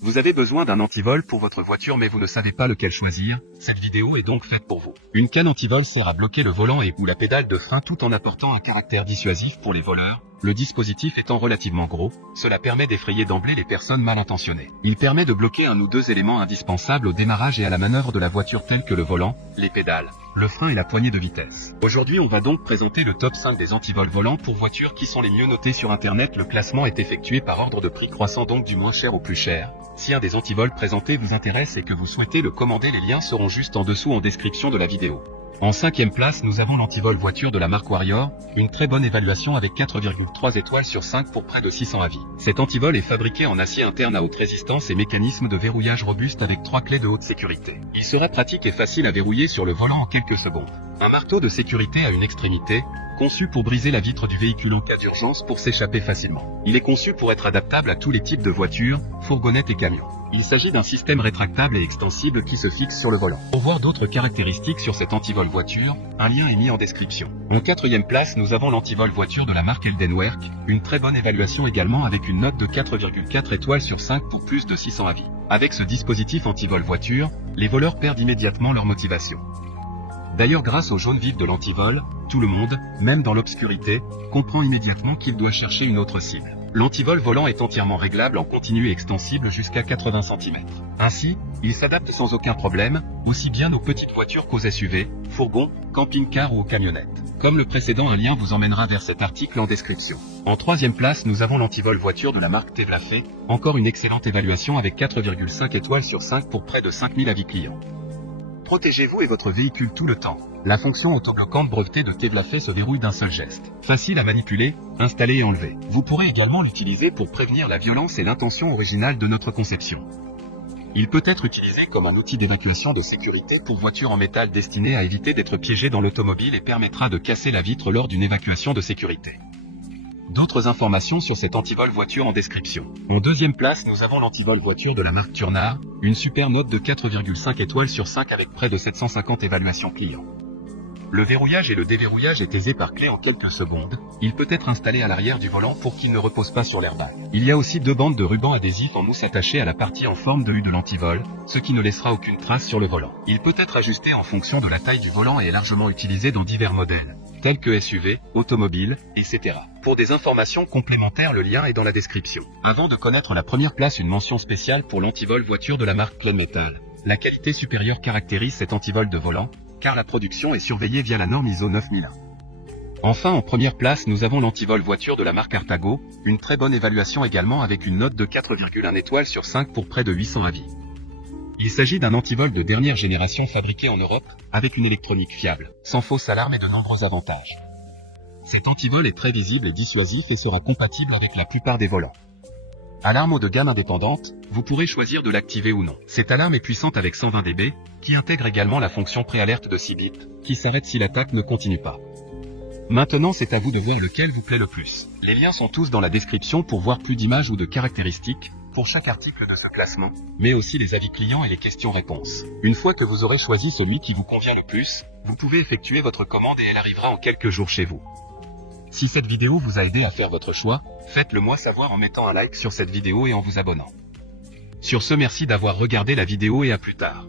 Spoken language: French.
Vous avez besoin d'un antivol pour votre voiture mais vous ne savez pas lequel choisir, cette vidéo est donc faite pour vous. Une canne antivol sert à bloquer le volant et ou la pédale de frein tout en apportant un caractère dissuasif pour les voleurs. Le dispositif étant relativement gros, cela permet d'effrayer d'emblée les personnes mal intentionnées. Il permet de bloquer un ou deux éléments indispensables au démarrage et à la manœuvre de la voiture tels que le volant, les pédales, le frein et la poignée de vitesse. Aujourd'hui on va donc présenter le top 5 des antivols volants pour voitures qui sont les mieux notées sur internet. Le classement est effectué par ordre de prix croissant donc du moins cher au plus cher. Si un des antivols présentés vous intéresse et que vous souhaitez le commander, les liens seront juste en dessous en description de la vidéo. En 5e place, nous avons l'antivol voiture de la marque Warrior, une très bonne évaluation avec 4,3 étoiles sur 5 pour près de 600 avis. Cet antivol est fabriqué en acier interne à haute résistance et mécanisme de verrouillage robuste avec 3 clés de haute sécurité. Il sera pratique et facile à verrouiller sur le volant en quelques secondes. Un marteau de sécurité à une extrémité, conçu pour briser la vitre du véhicule en cas d'urgence pour s'échapper facilement. Il est conçu pour être adaptable à tous les types de voitures, fourgonnettes et camions. Il s'agit d'un système rétractable et extensible qui se fixe sur le volant. Pour voir d'autres caractéristiques sur cet antivol voiture, un lien est mis en description. En 4e place, nous avons l'antivol voiture de la marque Eldenwerk, une très bonne évaluation également avec une note de 4,4 étoiles sur 5 pour plus de 600 avis. Avec ce dispositif antivol voiture, les voleurs perdent immédiatement leur motivation. D'ailleurs, grâce au jaune vif de l'antivol, tout le monde, même dans l'obscurité, comprend immédiatement qu'il doit chercher une autre cible. L'antivol volant est entièrement réglable en continu et extensible jusqu'à 80 cm. Ainsi, il s'adapte sans aucun problème, aussi bien aux petites voitures qu'aux SUV, fourgons, camping-cars ou aux camionnettes. Comme le précédent, un lien vous emmènera vers cet article en description. En 3e place, nous avons l'antivol voiture de la marque Tevlafe, encore une excellente évaluation avec 4,5 étoiles sur 5 pour près de 5000 avis clients. Protégez-vous et votre véhicule tout le temps. La fonction autobloquante brevetée de Tevlafe se verrouille d'un seul geste. Facile à manipuler, installer et enlever. Vous pourrez également l'utiliser pour prévenir la violence et l'intention originale de notre conception. Il peut être utilisé comme un outil d'évacuation de sécurité pour voitures en métal destiné à éviter d'être piégé dans l'automobile et permettra de casser la vitre lors d'une évacuation de sécurité. D'autres informations sur cet antivol voiture en description. En 2e place, nous avons l'antivol voiture de la marque Turnard, une super note de 4,5 étoiles sur 5 avec près de 750 évaluations clients. Le verrouillage et le déverrouillage est aisé par clé en quelques secondes. Il peut être installé à l'arrière du volant pour qu'il ne repose pas sur l'airbag. Il y a aussi 2 bandes de ruban adhésif en mousse attachées à la partie en forme de U de l'antivol, ce qui ne laissera aucune trace sur le volant. Il peut être ajusté en fonction de la taille du volant et est largement utilisé dans divers modèles, tels que SUV, automobile, etc. Pour des informations complémentaires, le lien est dans la description. Avant de connaître la première place, une mention spéciale pour l'antivol voiture de la marque Clean Metal. La qualité supérieure caractérise cet antivol de volant, car la production est surveillée via la norme ISO 9001. Enfin, en première place, nous avons l'antivol voiture de la marque Artago, une très bonne évaluation également avec une note de 4,1 étoiles sur 5 pour près de 800 avis. Il s'agit d'un antivol de dernière génération fabriqué en Europe, avec une électronique fiable, sans fausse alarme et de nombreux avantages. Cet antivol est très visible et dissuasif et sera compatible avec la plupart des volants. Alarme haut de gamme indépendante, vous pourrez choisir de l'activer ou non. Cette alarme est puissante avec 120 dB, qui intègre également la fonction préalerte de 6 bits, qui s'arrête si l'attaque ne continue pas. Maintenant, c'est à vous de voir lequel vous plaît le plus. Les liens sont tous dans la description pour voir plus d'images ou de caractéristiques, pour chaque article de ce classement, mais aussi les avis clients et les questions-réponses. Une fois que vous aurez choisi celui qui vous convient le plus, vous pouvez effectuer votre commande et elle arrivera en quelques jours chez vous. Si cette vidéo vous a aidé à faire votre choix, faites-le moi savoir en mettant un like sur cette vidéo et en vous abonnant. Sur ce, merci d'avoir regardé la vidéo et à plus tard.